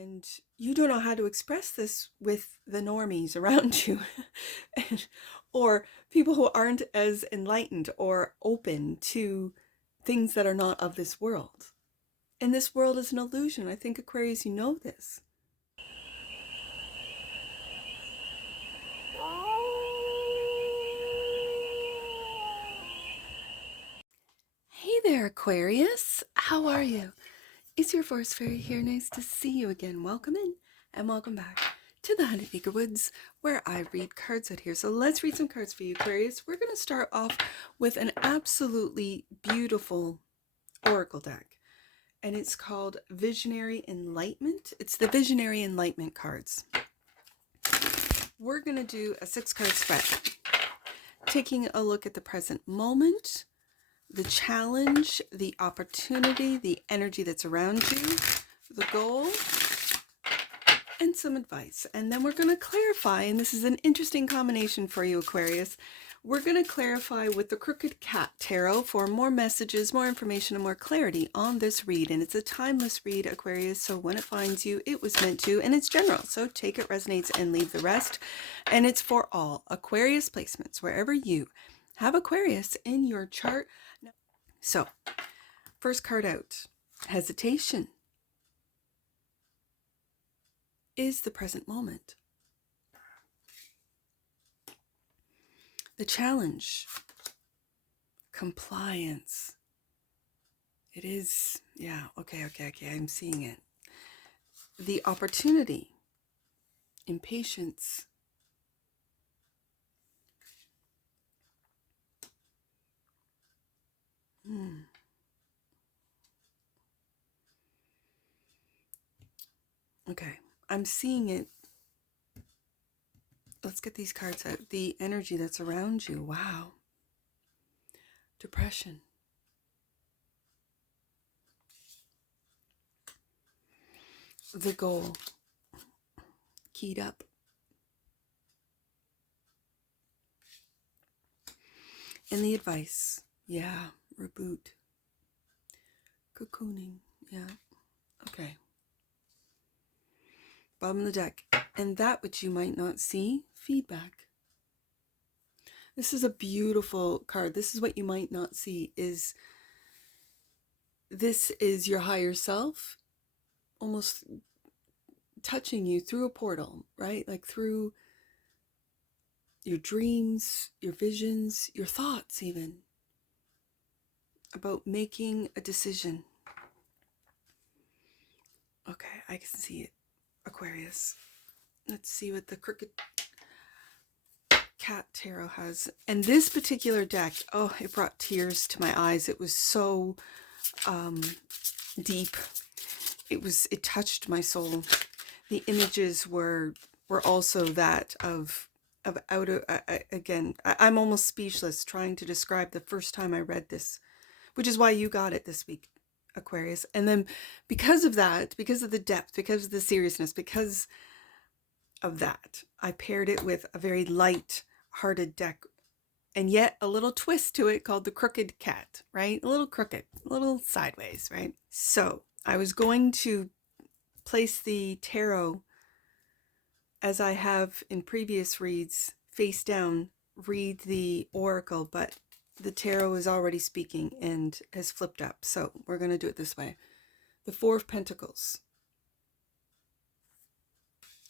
and you don't know how to express this with the normies around you, or people who aren't as enlightened or open to things that are not of this world. And this world is an illusion. I think, Aquarius, you know this. Hey there, Aquarius. How are you? It's your forest fairy here. Nice to see you again. Welcome in and welcome back to the 100 Acre Woods, where I read cards out here. So let's read some cards for you, Aquarius. We're going to start off with an absolutely beautiful oracle deck, and it's called Visionary Enlightenment. It's the Visionary Enlightenment cards. We're going to do a 6-card spread, taking a look at the present moment, the challenge, the opportunity, the energy that's around you, the goal, and some advice. And then we're going to clarify, and this is an interesting combination for you, Aquarius. We're going to clarify with the Crooked Cat Tarot for more messages, more information, and more clarity on this read. And it's a timeless read, Aquarius, so when it finds you, it was meant to, and it's general. So take it, resonates, and leave the rest. And it's for all Aquarius placements, wherever you have Aquarius in your chart. So, first card out, hesitation is the present moment. The challenge, compliance. It is, yeah, okay, I'm seeing it. The opportunity, impatience. Okay, I'm seeing it. Let's get these cards out. The energy that's around you. Wow. Depression. The goal. Keyed up. And the advice. Yeah. Reboot. Cocooning. Yeah. Okay. Bottom of the deck. And that which you might not see, feedback. This is a beautiful card. This is what you might not see. This is your higher self almost touching you through a portal, right? Like through your dreams, your visions, your thoughts even, about making a decision. Okay, I can see it, Aquarius. Let's see what the Crooked Cat Tarot has. And this particular deck, oh, it brought tears to my eyes. It was so deep. It touched my soul. The images were also that of again, I'm almost speechless trying to describe the first time I read this, which is why you got it this week, Aquarius. And then because of that, because of the depth, because of the seriousness, because of that, I paired it with a very light-hearted deck, and yet a little twist to it called the Crooked Cat, right? A little crooked, a little sideways, right? So I was going to place the tarot, as I have in previous reads, face down, read the oracle, but the tarot is already speaking and has flipped up. So we're going to do it this way. The Four of Pentacles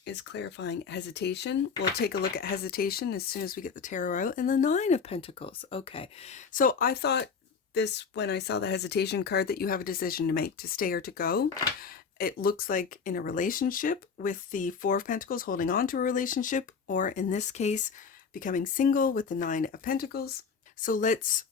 is clarifying hesitation. We'll take a look at hesitation as soon as we get the tarot out. And the Nine of Pentacles. Okay. So I thought this, when I saw the hesitation card, that you have a decision to make, to stay or to go. It looks like in a relationship with the Four of Pentacles, holding on to a relationship, or in this case, becoming single with the Nine of Pentacles. So let's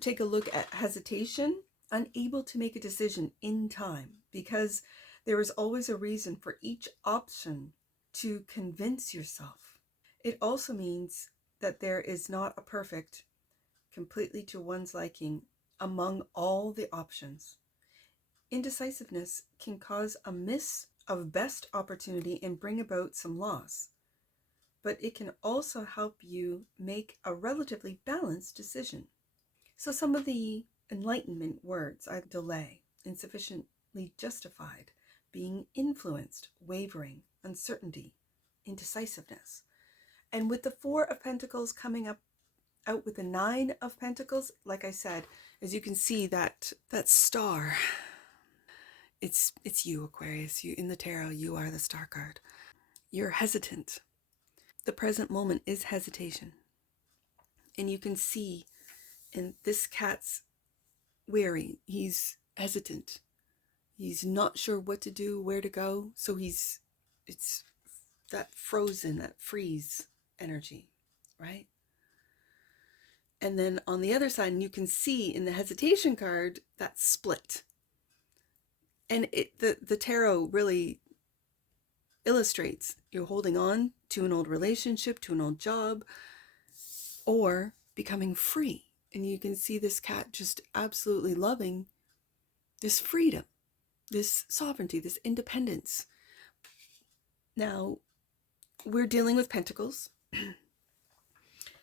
take a look at hesitation, unable to make a decision in time, because there is always a reason for each option to convince yourself. It also means that there is not a perfect, completely to one's liking among all the options. Indecisiveness can cause a miss of best opportunity and bring about some loss, but it can also help you make a relatively balanced decision. So some of the enlightenment words are delay, insufficiently justified, being influenced, wavering, uncertainty, indecisiveness. And with the Four of Pentacles coming up out with the Nine of Pentacles, like I said, as you can see that star, it's you, Aquarius. You in the tarot, you are the star card. You're hesitant. The present moment is hesitation. And you can see in this cat's wary, he's hesitant. He's not sure what to do, where to go. So it's that frozen, that freeze energy, right? And then on the other side, and you can see in the hesitation card, that split. And the tarot really illustrates you're holding on to an old relationship, to an old job, or becoming free. And you can see this cat just absolutely loving this freedom, this sovereignty, this independence. Now, we're dealing with pentacles.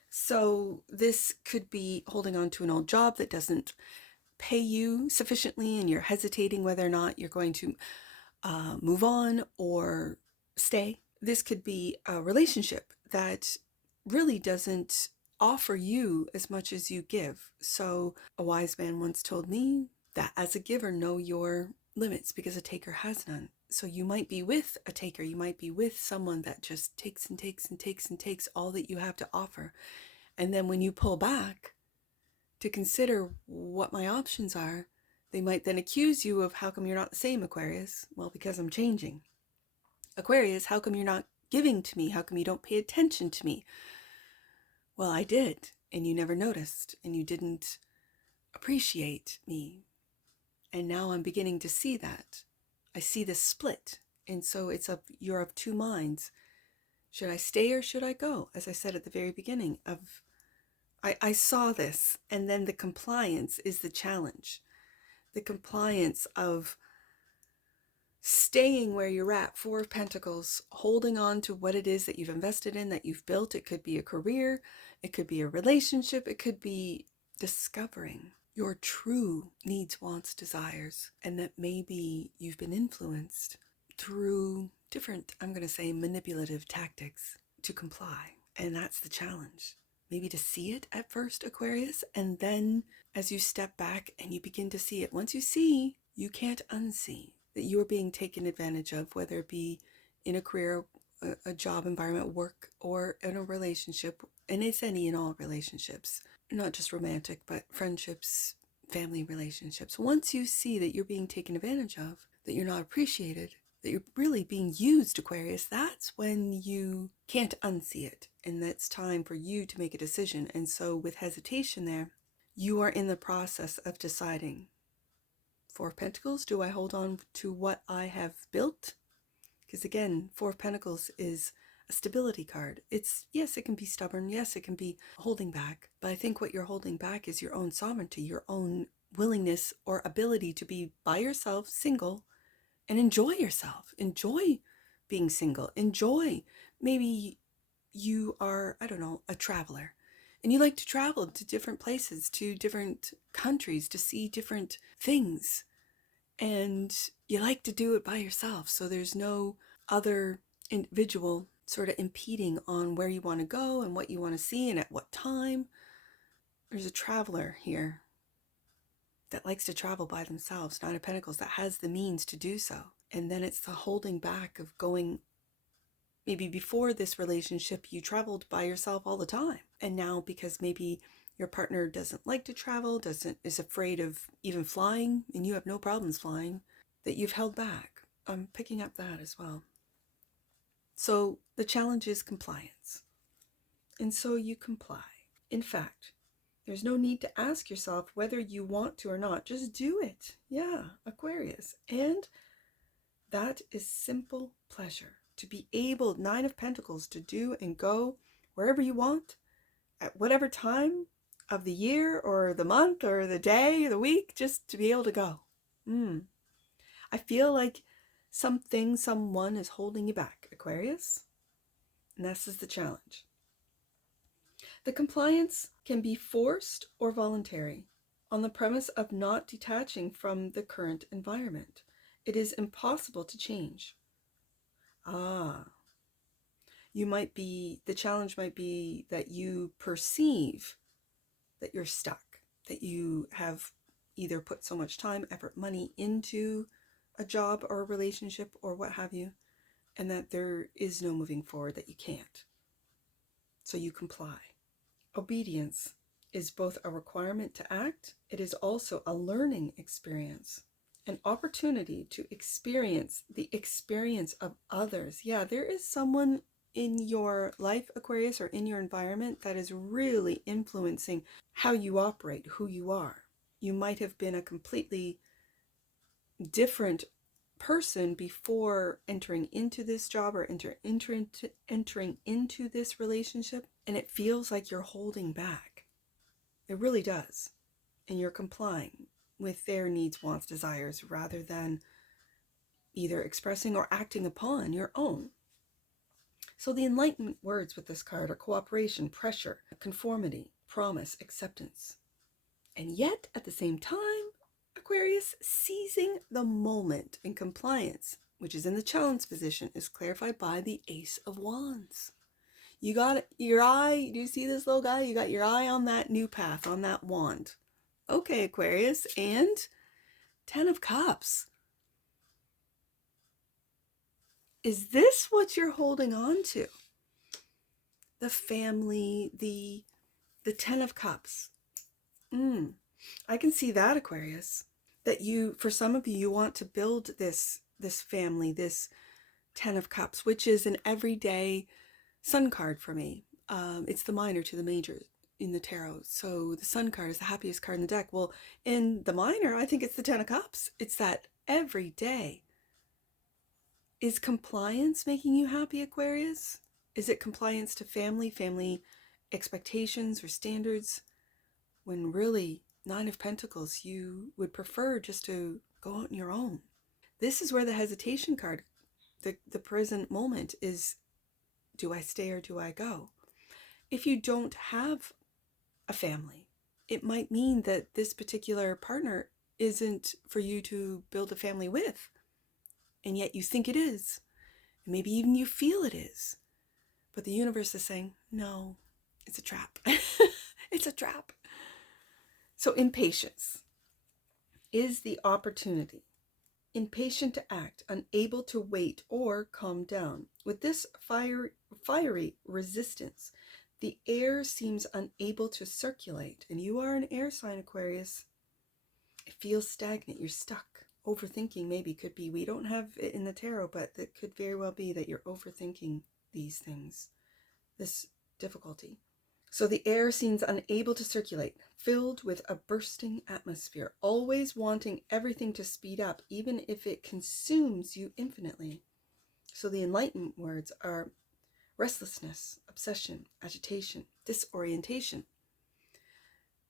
So this could be holding on to an old job that doesn't pay you sufficiently, and you're hesitating whether or not you're going to move on or stay. This could be a relationship that really doesn't offer you as much as you give. So a wise man once told me that as a giver, know your limits, because a taker has none. So you might be with a taker, you might be with someone that just takes and takes and takes and takes all that you have to offer. And then when you pull back to consider what my options are, they might then accuse you of, how come you're not the same, Aquarius? Well, because I'm changing. Aquarius, how come you're not giving to me? How come you don't pay attention to me? Well, I did, and you never noticed, and you didn't appreciate me. And now I'm beginning to see that. I see the split. And so you're of two minds. Should I stay or should I go? As I said at the very beginning, I saw this, and then the compliance is the challenge. The compliance of staying where you're at, Four of Pentacles, holding on to what it is that you've invested in, that you've built. It could be a career, it could be a relationship, it could be discovering your true needs, wants, desires, and that maybe you've been influenced through different, I'm going to say, manipulative tactics to comply. And that's the challenge. Maybe to see it at first, Aquarius, and then as you step back and you begin to see it, once you see, you can't unsee that you are being taken advantage of, whether it be in a career, a job environment, work, or in a relationship. And it's any and all relationships, not just romantic, but friendships, family relationships. Once you see that you're being taken advantage of, that you're not appreciated, that you're really being used, Aquarius, that's when you can't unsee it. And that's time for you to make a decision. And so with hesitation there, you are in the process of deciding, Four of Pentacles, do I hold on to what I have built? Because again, Four of Pentacles is a stability card. It's, yes, it can be stubborn. Yes, it can be holding back. But I think what you're holding back is your own sovereignty, your own willingness or ability to be by yourself, single, and enjoy yourself. Enjoy being single. Enjoy. Maybe you are, I don't know, a traveler, and you like to travel to different places, to different countries, to see different things. And you like to do it by yourself. So there's no other individual sort of impeding on where you want to go and what you want to see and at what time. There's a traveler here that likes to travel by themselves, Nine of Pentacles, that has the means to do so. And then it's the holding back of going. Maybe before this relationship, you traveled by yourself all the time. And now, because maybe your partner doesn't like to travel, is afraid of even flying, and you have no problems flying, that you've held back. I'm picking up that as well. So the challenge is compliance. And so you comply. In fact, there's no need to ask yourself whether you want to or not. Just do it. Yeah, Aquarius. And that is simple pleasure. To be able, Nine of Pentacles, to do and go wherever you want, at whatever time of the year or the month or the day or the week, just to be able to go. I feel like someone is holding you back, Aquarius. And this is the challenge. The compliance can be forced or voluntary on the premise of not detaching from the current environment. It is impossible to change. Ah, the challenge might be that you perceive that you're stuck, that you have either put so much time, effort, money into a job or a relationship or what have you, and that there is no moving forward, that you can't. So you comply. Obedience is both a requirement to act, it is also a learning experience, an opportunity to experience the experience of others. Yeah, there is someone in your life, Aquarius, or in your environment that is really influencing how you operate, who you are. You might have been a completely different person before entering into this job or entering into this relationship, and it feels like you're holding back. It really does. And you're complying with their needs, wants, desires, rather than either expressing or acting upon your own. So the enlightenment words with this card are cooperation, pressure, conformity, promise, acceptance. And yet, at the same time, Aquarius, seizing the moment in compliance, which is in the challenge position, is clarified by the Ace of Wands. You got your eye, do you see this little guy? You got your eye on that new path, on that wand. Okay, Aquarius, and 10 of Cups. Is this what you're holding on to? The family, the 10 of Cups. I can see that, Aquarius. That you, for some of you, you want to build this family, this 10 of Cups, which is an everyday sun card for me. It's the minor to the major in the tarot. So the sun card is the happiest card in the deck. Well, in the minor, I think it's the 10 of Cups. It's that every day. Is compliance making you happy, Aquarius? Is it compliance to family expectations or standards? When really, 9 of Pentacles, you would prefer just to go out on your own. This is where the hesitation card, the present moment is, do I stay or do I go? If you don't have a family, it might mean that this particular partner isn't for you to build a family with. And yet you think it is. Maybe even you feel it is. But the universe is saying, no, it's a trap. It's a trap. So impatience is the opportunity. Impatient to act, unable to wait or calm down. With this fiery resistance, the air seems unable to circulate. And you are an air sign, Aquarius. It feels stagnant. You're stuck. Overthinking maybe could be. We don't have it in the tarot, but it could very well be that you're overthinking these things, this difficulty. So the air seems unable to circulate, filled with a bursting atmosphere, always wanting everything to speed up, even if it consumes you infinitely. So the enlightenment words are restlessness, obsession, agitation, disorientation.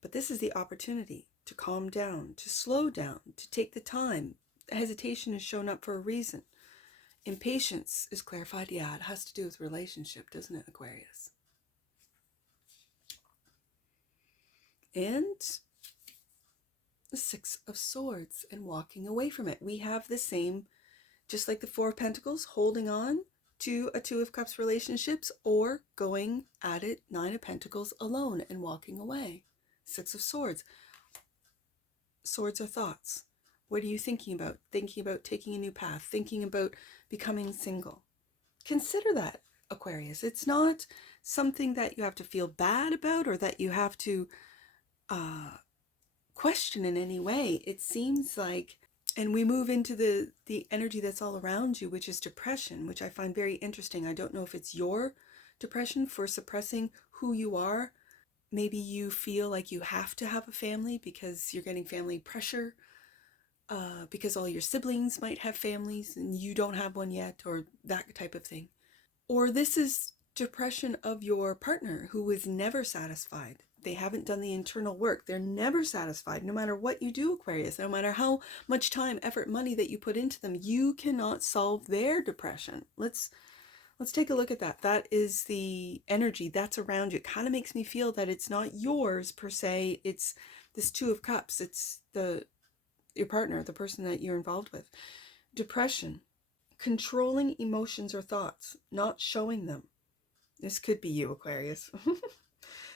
But this is the opportunity to calm down, to slow down, to take the time. Hesitation is shown up for a reason. Impatience is clarified. Yeah, it has to do with relationship, doesn't it, Aquarius? And the 6 of Swords and walking away from it. We have the same, just like the 4 of Pentacles, holding on to a 2 of Cups relationships or going at it, 9 of Pentacles alone and walking away. 6 of Swords. Swords are thoughts. What are you thinking about? Thinking about taking a new path, thinking about becoming single. Consider that, Aquarius. It's not something that you have to feel bad about or that you have to question in any way. It seems like, and we move into the energy that's all around you, which is depression, which I find very interesting. I don't know if it's your depression for suppressing who you are. Maybe you feel like you have to have a family because you're getting family pressure, because all your siblings might have families and you don't have one yet, or that type of thing. Or this is depression of your partner who is never satisfied. They haven't done the internal work. They're never satisfied. No matter what you do, Aquarius, no matter how much time, effort, money that you put into them, you cannot solve their depression. Let's take a look at that. That is the energy that's around you. It kind of makes me feel that it's not yours per se. It's this 2 of Cups. It's your partner, the person that you're involved with. Depression, controlling emotions or thoughts, not showing them. This could be you, Aquarius.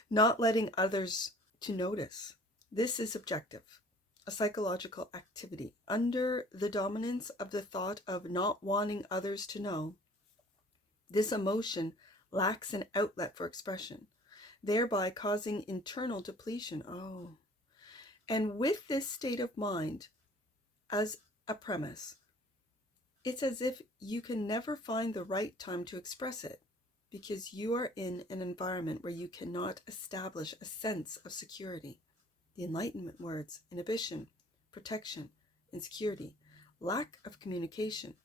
Not letting others to notice. This is objective, a psychological activity. Under the dominance of the thought of not wanting others to know, this emotion lacks an outlet for expression, thereby causing internal depletion. Oh. And with this state of mind as a premise, it's as if you can never find the right time to express it, because you are in an environment where you cannot establish a sense of security. The Enlightenment words: inhibition, protection, insecurity, lack of communication,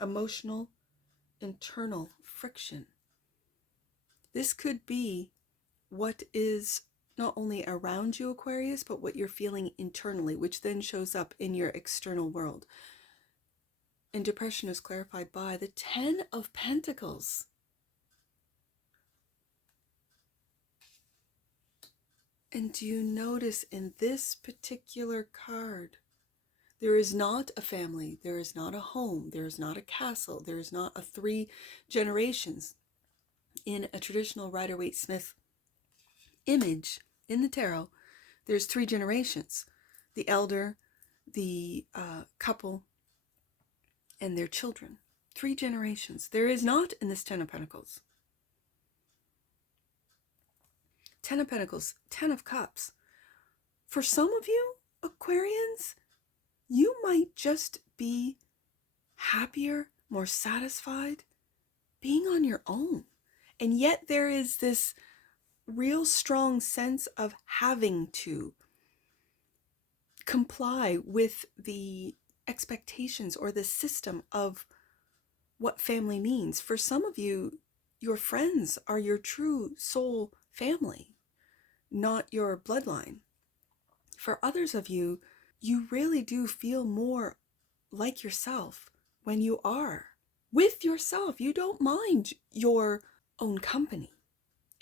emotional, internal friction. This could be what is not only around you, Aquarius, but what you're feeling internally, which then shows up in your external world. And depression is clarified by the 10 of Pentacles. And do you notice in this particular card, there is not a family, there is not a home, there is not a castle, there is not a 3 generations. In a traditional Rider-Waite-Smith image in the tarot, there's 3 generations: the elder, the couple, and their children. 3 generations. There is not in this 10 of Pentacles. 10 of Pentacles, 10 of Cups. For some of you, Aquarians, you might just be happier, more satisfied being on your own. And yet there is this real strong sense of having to comply with the expectations or the system of what family means. For some of you, your friends are your true soul family, not your bloodline. For others of you, you really do feel more like yourself when you are with yourself. You don't mind your own company.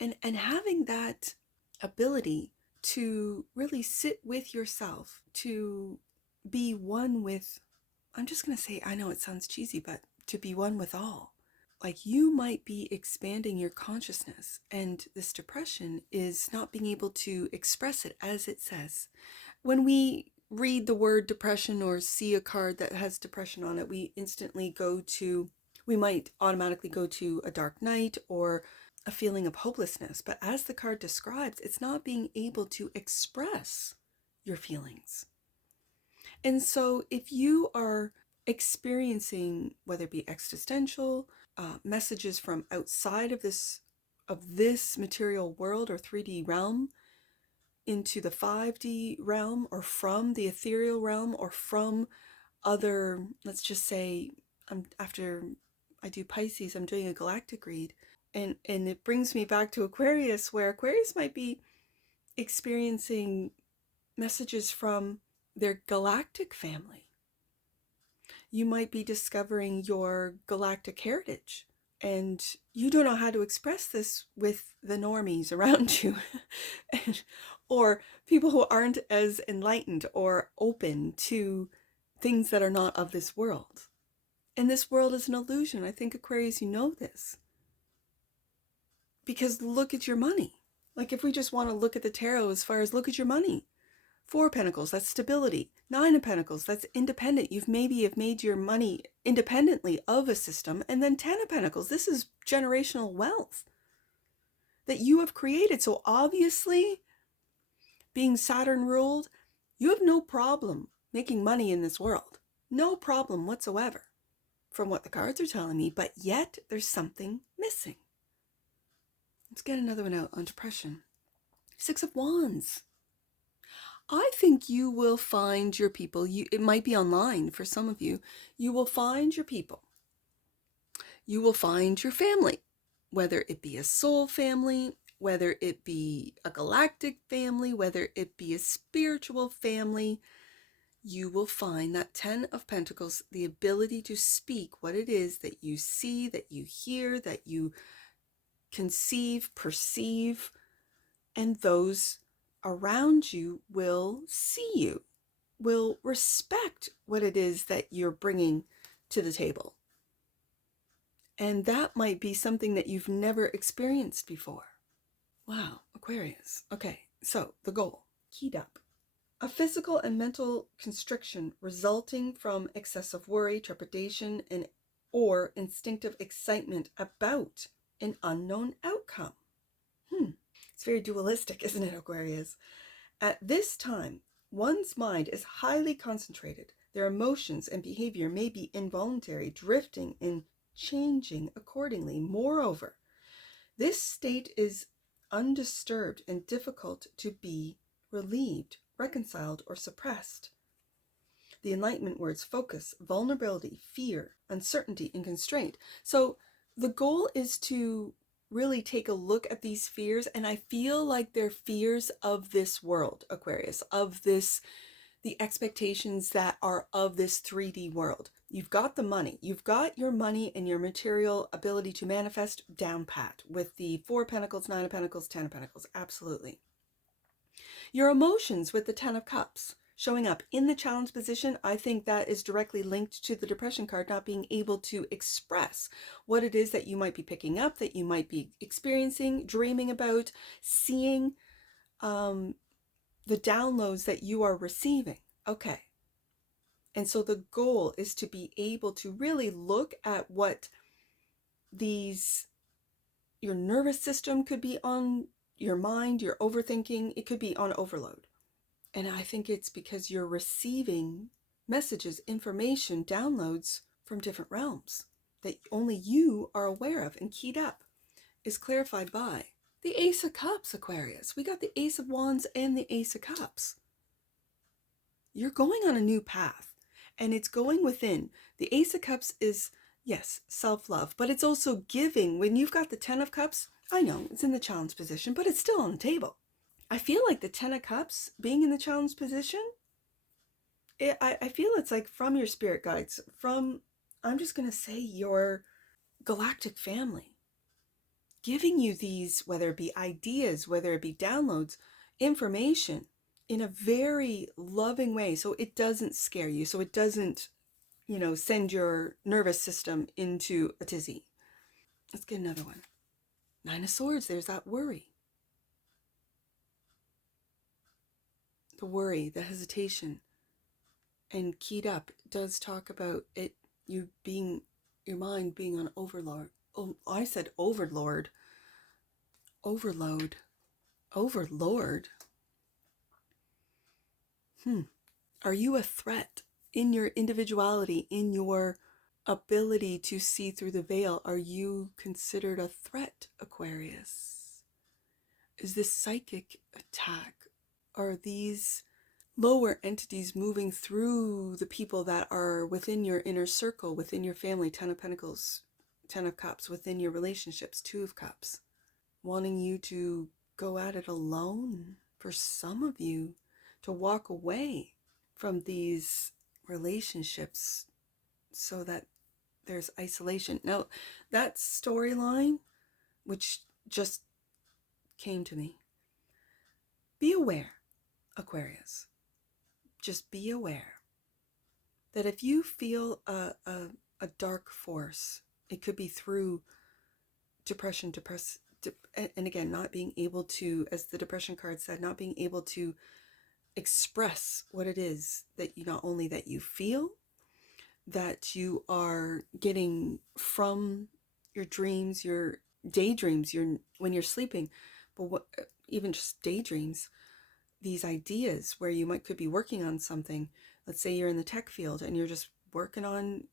And having that ability to really sit with yourself, to be one with, I'm just going to say, I know it sounds cheesy, but to be one with all. Like, you might be expanding your consciousness, and this depression is not being able to express it as it says. When we read the word depression or see a card that has depression on it, we might automatically go to a dark night or a feeling of hopelessness. But as the card describes, it's not being able to express your feelings. And so if you are experiencing, whether it be existential, messages from outside of this material world or 3D realm into the 5D realm, or from the ethereal realm, or from other, let's just say, after I do Pisces, I'm doing a galactic read. And it brings me back to Aquarius, where Aquarius might be experiencing messages from their galactic family. You might be discovering your galactic heritage, and you don't know how to express this with the normies around you, or people who aren't as enlightened or open to things that are not of this world. And this world is an illusion. I think, Aquarius, you know this. Because look at your money. Like, if we just want to look at the tarot as far as look at your money. 4 of Pentacles, that's stability. 9 of Pentacles, that's independent. You've made your money independently of a system. And then 10 of Pentacles, this is generational wealth that you have created. So obviously, being Saturn ruled, you have no problem making money in this world. No problem whatsoever, from what the cards are telling me. But yet, there's something missing. Let's get another one out on depression. 6 of Wands. I think you will find your people. It might be online for some of you. You will find your people. You will find your family, whether it be a soul family, whether it be a galactic family, whether it be a spiritual family. You will find that 10 of Pentacles, the ability to speak what it is that you see, that you hear, that you conceive, perceive, and those around you will see you. will respect what it is that you're bringing to the table. And that might be something that you've never experienced before. Wow, Aquarius. Okay, so the goal, keyed up. A physical and mental constriction resulting from excessive worry, trepidation, or instinctive excitement about an unknown outcome. It's very dualistic, isn't it, Aquarius? At this time, one's mind is highly concentrated. Their emotions and behavior may be involuntary, drifting and changing accordingly. Moreover, this state is undisturbed and difficult to be relieved, reconciled, or suppressed. The enlightenment words focus, vulnerability, fear, uncertainty, and constraint. So the goal is to really take a look at these fears, and I feel like they're fears of this world, Aquarius, of this, the expectations that are of this 3D world. You've got the money, you've got your money and your material ability to manifest down pat with the 4 of Pentacles, 9 of Pentacles, 10 of Pentacles, absolutely. Your emotions with the 10 of Cups showing up in the challenge position, I think that is directly linked to the depression card, not being able to express what it is that you might be picking up, that you might be experiencing, dreaming about, seeing, the downloads that you are receiving. Okay. And so the goal is to be able to really look at what your nervous system could be on, your mind, your overthinking, it could be on overload. And I think it's because you're receiving messages, information, downloads from different realms that only you are aware of, and keyed up is clarified by the Ace of Cups, Aquarius. We got the Ace of Wands and the Ace of Cups. You're going on a new path, and it's going within. The Ace of Cups is, yes, self-love, but it's also giving. When you've got the 10 of Cups, I know it's in the challenge position, but it's still on the table. I feel like the 10 of Cups being in the challenge position, I feel it's like from your spirit guides, from, I'm just going to say, your galactic family, giving you these, whether it be ideas, whether it be downloads, information in a very loving way. So it doesn't scare you. So it doesn't, send your nervous system into a tizzy. Let's get another one. 9 of Swords, there's that worry. The worry, the hesitation. And keyed up does talk about it, your mind being on overload. Oh, I said overlord. Overload. Overlord. Are you a threat in your individuality, in your ability to see through the veil? Are you considered a threat, Aquarius? Is this psychic attack? Are these lower entities moving through the people that are within your inner circle, within your family? 10 of Pentacles, 10 of Cups, within your relationships, 2 of Cups, wanting you to go at it alone. For some of you, to walk away from these relationships so that there's isolation. Now, that storyline, which just came to me, be aware, Aquarius. Just be aware that if you feel a dark force, it could be through depression, and again, not being able to, as the depression card said, not being able to express what it is that you, not only that you feel, that you are getting from your dreams, your daydreams, when you're sleeping, but even just daydreams, these ideas where you could be working on something. Let's say you're in the tech field and you're just working on,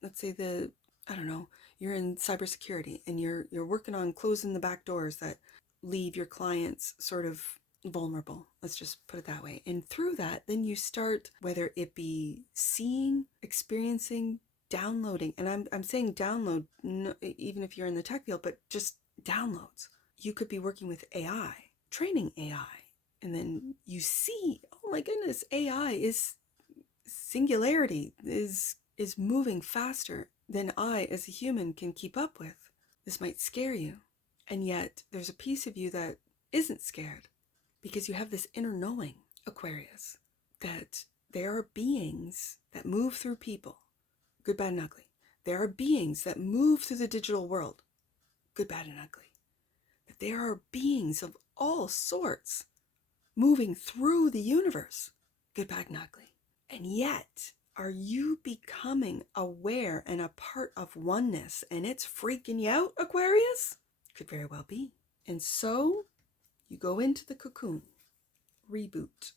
let's say you're in cybersecurity and you're working on closing the back doors that leave your clients sort of vulnerable. Let's just put it that way. And through that, then you start, whether it be seeing, experiencing, downloading, and I'm saying download, even if you're in the tech field, but just downloads. You could be working with AI, training AI, and then you see, oh my goodness, AI is singularity, is moving faster than I as a human can keep up with. This might scare you. And yet there's a piece of you that isn't scared, because you have this inner knowing, Aquarius, that there are beings that move through people, good, bad, and ugly. There are beings that move through the digital world, good, bad, and ugly. That there are beings of all sorts moving through the universe, good, bad, and ugly. And yet, are you becoming aware and a part of oneness, and it's freaking you out, Aquarius? Could very well be. And so you go into the cocoon. Reboot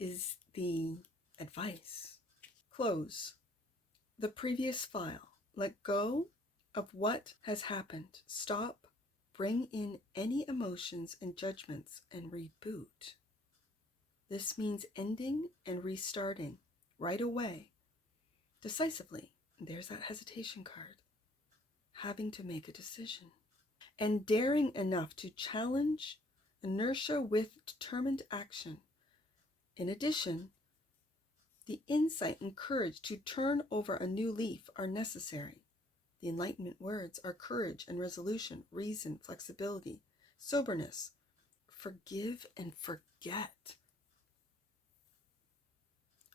is the advice. Close the previous file. Let go of what has happened. Stop. Bring in any emotions and judgments and reboot. This means ending and restarting right away, decisively. There's that hesitation card. Having to make a decision. And daring enough to challenge inertia with determined action. In addition, the insight and courage to turn over a new leaf are necessary. The enlightenment words are courage and resolution, reason, flexibility, soberness, forgive and forget.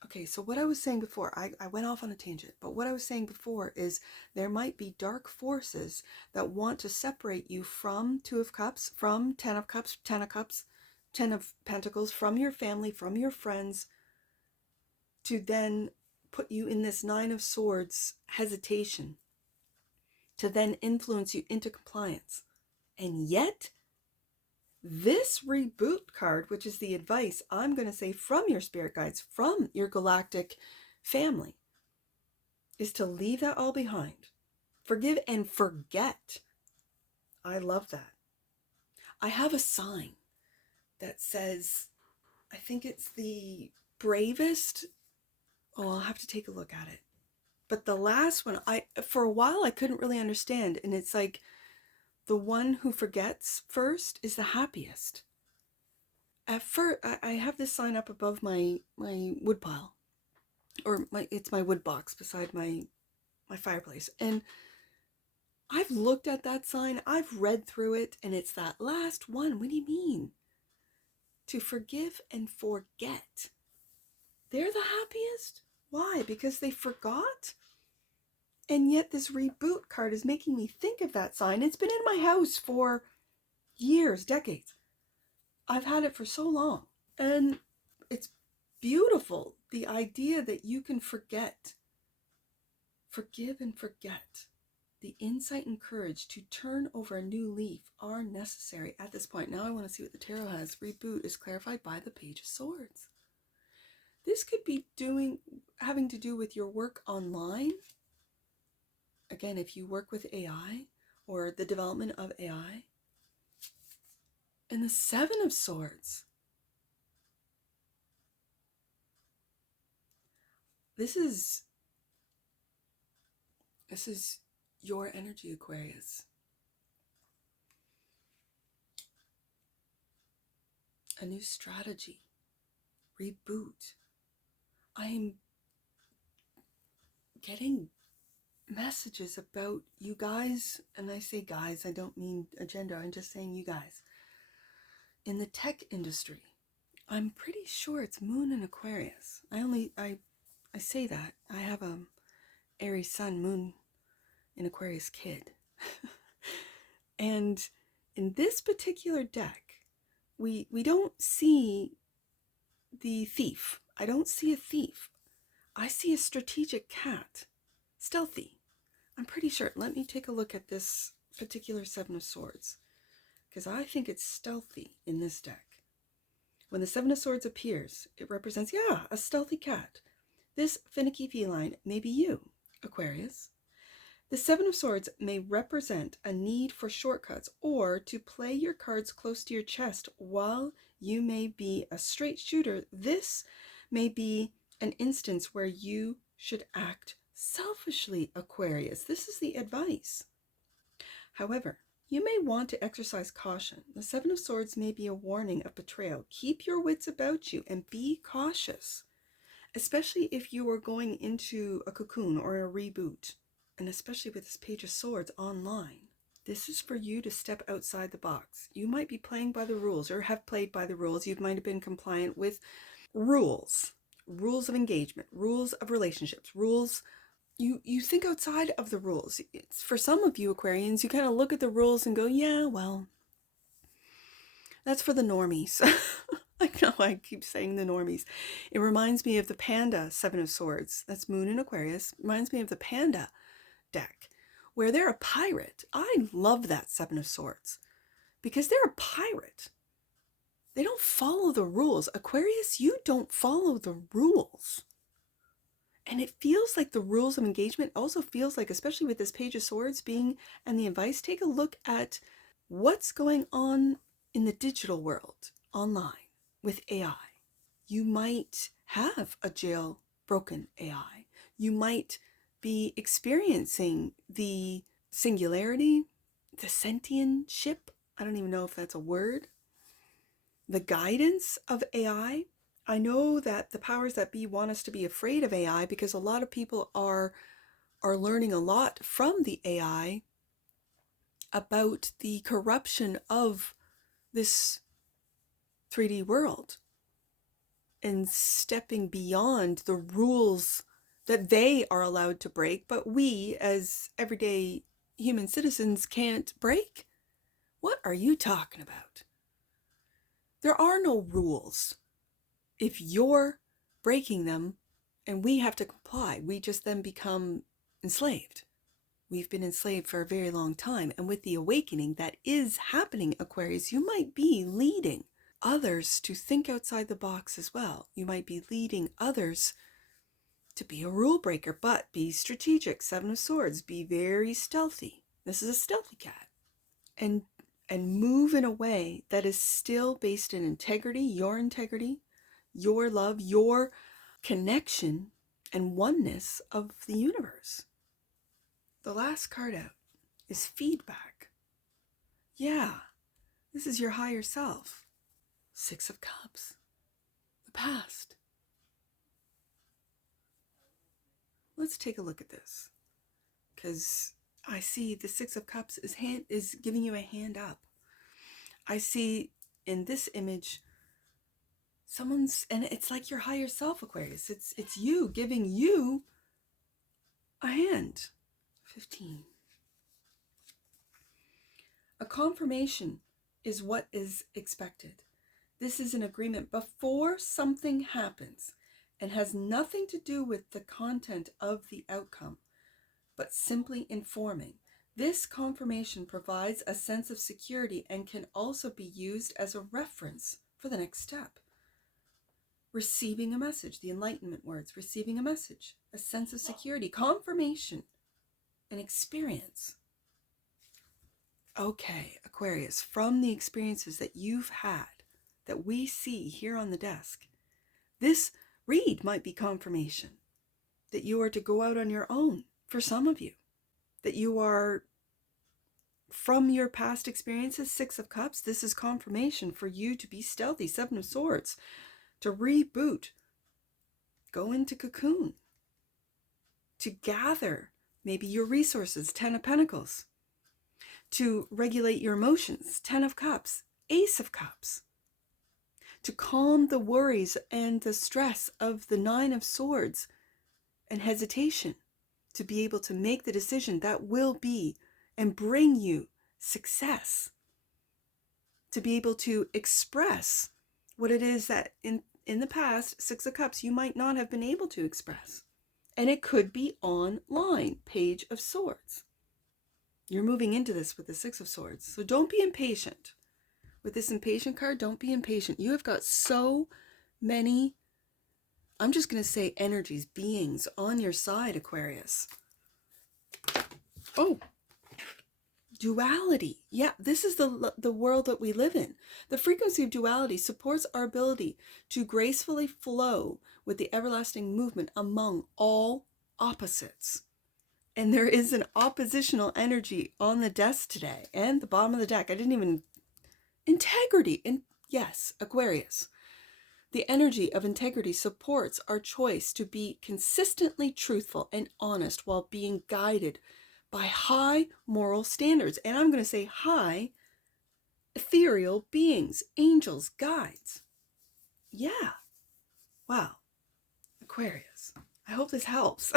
Okay, so what I was saying before, I went off on a tangent, but what I was saying before is there might be dark forces that want to separate you from Two of Cups, from Ten of Cups, Ten of Cups, Ten of Pentacles, from your family, from your friends, to then put you in this Nine of Swords hesitation, to then influence you into compliance. And yet, this reboot card, which is the advice I'm going to say from your spirit guides, from your galactic family, is to leave that all behind. Forgive and forget. I love that. I have a sign that says, I think it's the bravest. Oh, I'll have to take a look at it. But the last one, for a while I couldn't really understand. And it's like, the one who forgets first is the happiest. At first, I have this sign up above my wood pile, or it's my wood box beside my fireplace. And I've looked at that sign, I've read through it, and it's that last one. What do you mean? To forgive and forget. They're the happiest? Why? Because they forgot? And yet this reboot card is making me think of that sign. It's been in my house for years, decades. I've had it for so long. And it's beautiful. The idea that you can forget, forgive and forget. The insight and courage to turn over a new leaf are necessary at this point. Now I want to see what the tarot has. Reboot is clarified by the Page of Swords. This could be having to do with your work online. Again, if you work with AI or the development of AI. And the Seven of Swords. This is your energy, Aquarius. A new strategy. Reboot. I'm getting messages about you guys, and I say guys, I don't mean a gender, I'm just saying you guys. In the tech industry, I'm pretty sure it's Moon in Aquarius. I say that. I have a Aries Sun, Moon in Aquarius kid. And in this particular deck, we don't see the thief. I don't see a thief. I see a strategic cat. Stealthy. I'm pretty sure. Let me take a look at this particular Seven of Swords, because I think it's stealthy in this deck. When the Seven of Swords appears, it represents, a stealthy cat. This finicky feline may be you, Aquarius. The Seven of Swords may represent a need for shortcuts or to play your cards close to your chest. While you may be a straight shooter, this may be an instance where you should act selfishly, Aquarius. This is the advice. However, you may want to exercise caution. The Seven of Swords may be a warning of betrayal. Keep your wits about you and be cautious, especially if you are going into a cocoon or a reboot, and especially with this Page of Swords online. This is for you to step outside the box. You might be playing by the rules or have played by the rules. You might have been compliant with rules rules of engagement, rules of relationships, rules. You think outside of the rules. For some of you Aquarians, you kind of look at the rules and go, yeah, well, that's for the normies. I know I keep saying the normies. It reminds me of the Panda Seven of Swords. That's Moon in Aquarius. Reminds me of the Panda deck, where they're a pirate. I love that Seven of Swords because they're a pirate. They don't follow the rules. Aquarius, you don't follow the rules. And it feels like the rules of engagement also feels like, especially with this Page of Swords being and the advice, take a look at what's going on in the digital world online with AI. You might have a jailbroken AI. You might be experiencing the singularity, the sentientship. I don't even know if that's a word. The guidance of AI. I know that the powers that be want us to be afraid of AI because a lot of people are learning a lot from the AI about the corruption of this 3D world and stepping beyond the rules that they are allowed to break, but we as everyday human citizens can't break. What are you talking about? There are no rules. If you're breaking them and we have to comply, we just then become enslaved. We've been enslaved for a very long time. And with the awakening that is happening, Aquarius, you might be leading others to think outside the box as well. You might be leading others to be a rule breaker, but be strategic. Seven of Swords, be very stealthy. This is a stealthy cat. And move in a way that is still based in integrity, your love, your connection and oneness of the universe. The last card out is feedback. Yeah, this is your higher self. Six of Cups. The past. Let's take a look at this. Because I see the Six of Cups is giving you a hand up. I see in this image and it's like your higher self, Aquarius. It's you giving you a hand. 15. A confirmation is what is expected. This is an agreement before something happens and has nothing to do with the content of the outcome, but simply informing. This confirmation provides a sense of security and can also be used as a reference for the next step. Receiving a message, the enlightenment words, receiving a message, a sense of security, confirmation, an experience. Okay, Aquarius, from the experiences that you've had, that we see here on the desk, this read might be confirmation that you are to go out on your own for some of you, that you are, from your past experiences, Six of Cups, this is confirmation for you to be stealthy, Seven of Swords, to reboot, go into cocoon, to gather maybe your resources, Ten of Pentacles, to regulate your emotions, Ten of Cups, Ace of Cups, to calm the worries and the stress of the Nine of Swords and hesitation, to be able to make the decision that will be and bring you success, to be able to express what it is that in the past, Six of Cups, you might not have been able to express. And it could be online, Page of Swords. You're moving into this with the Six of Swords. So don't be impatient. With this impatient card, don't be impatient. You have got so many, I'm just going to say energies, beings on your side, Aquarius. Oh, duality. Yeah, this is the world that we live in. The frequency of duality supports our ability to gracefully flow with the everlasting movement among all opposites. And there is an oppositional energy on the desk today and the bottom of the deck. I didn't even... Integrity. And yes, Aquarius. The energy of integrity supports our choice to be consistently truthful and honest while being guided by high moral standards. And I'm going to say high ethereal beings, angels, guides. Yeah. Wow. Aquarius, I hope this helps.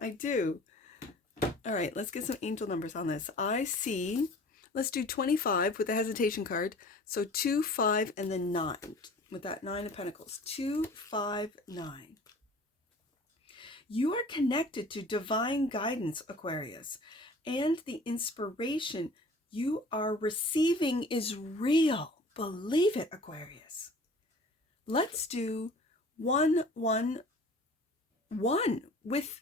I do. All right, let's get some angel numbers on this. I see, let's do 25 with the hesitation card. So 2, 5, and then 9 with that 9 of Pentacles. 2, 5, 9. You are connected to divine guidance, Aquarius, and the inspiration you are receiving is real. Believe it, Aquarius. Let's do 1, 1, 1 with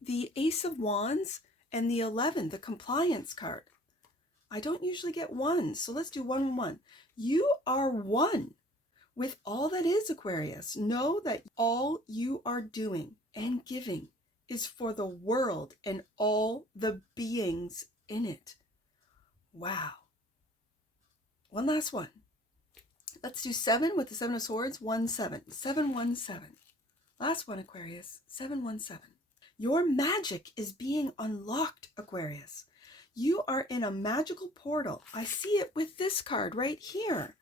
the Ace of Wands and the 11, the compliance card. I don't usually get 1, so let's do 1, 1. You are one with all that is, Aquarius. Know that all you are doing and giving is for the world and all the beings in it. Wow. One last one. Let's do 7 with the 7 of Swords. 1, 7. 7, 1, 7. Last one, Aquarius. 7, 1, 7. Your magic is being unlocked, Aquarius. You are in a magical portal. I see it with this card right here.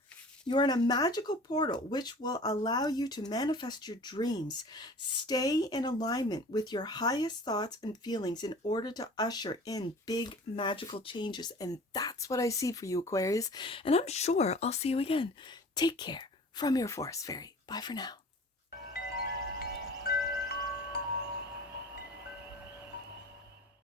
You're in a magical portal which will allow you to manifest your dreams. Stay in alignment with your highest thoughts and feelings in order to usher in big magical changes. And that's what I see for you, Aquarius. And I'm sure I'll see you again. Take care from your Forest Fairy. Bye for now.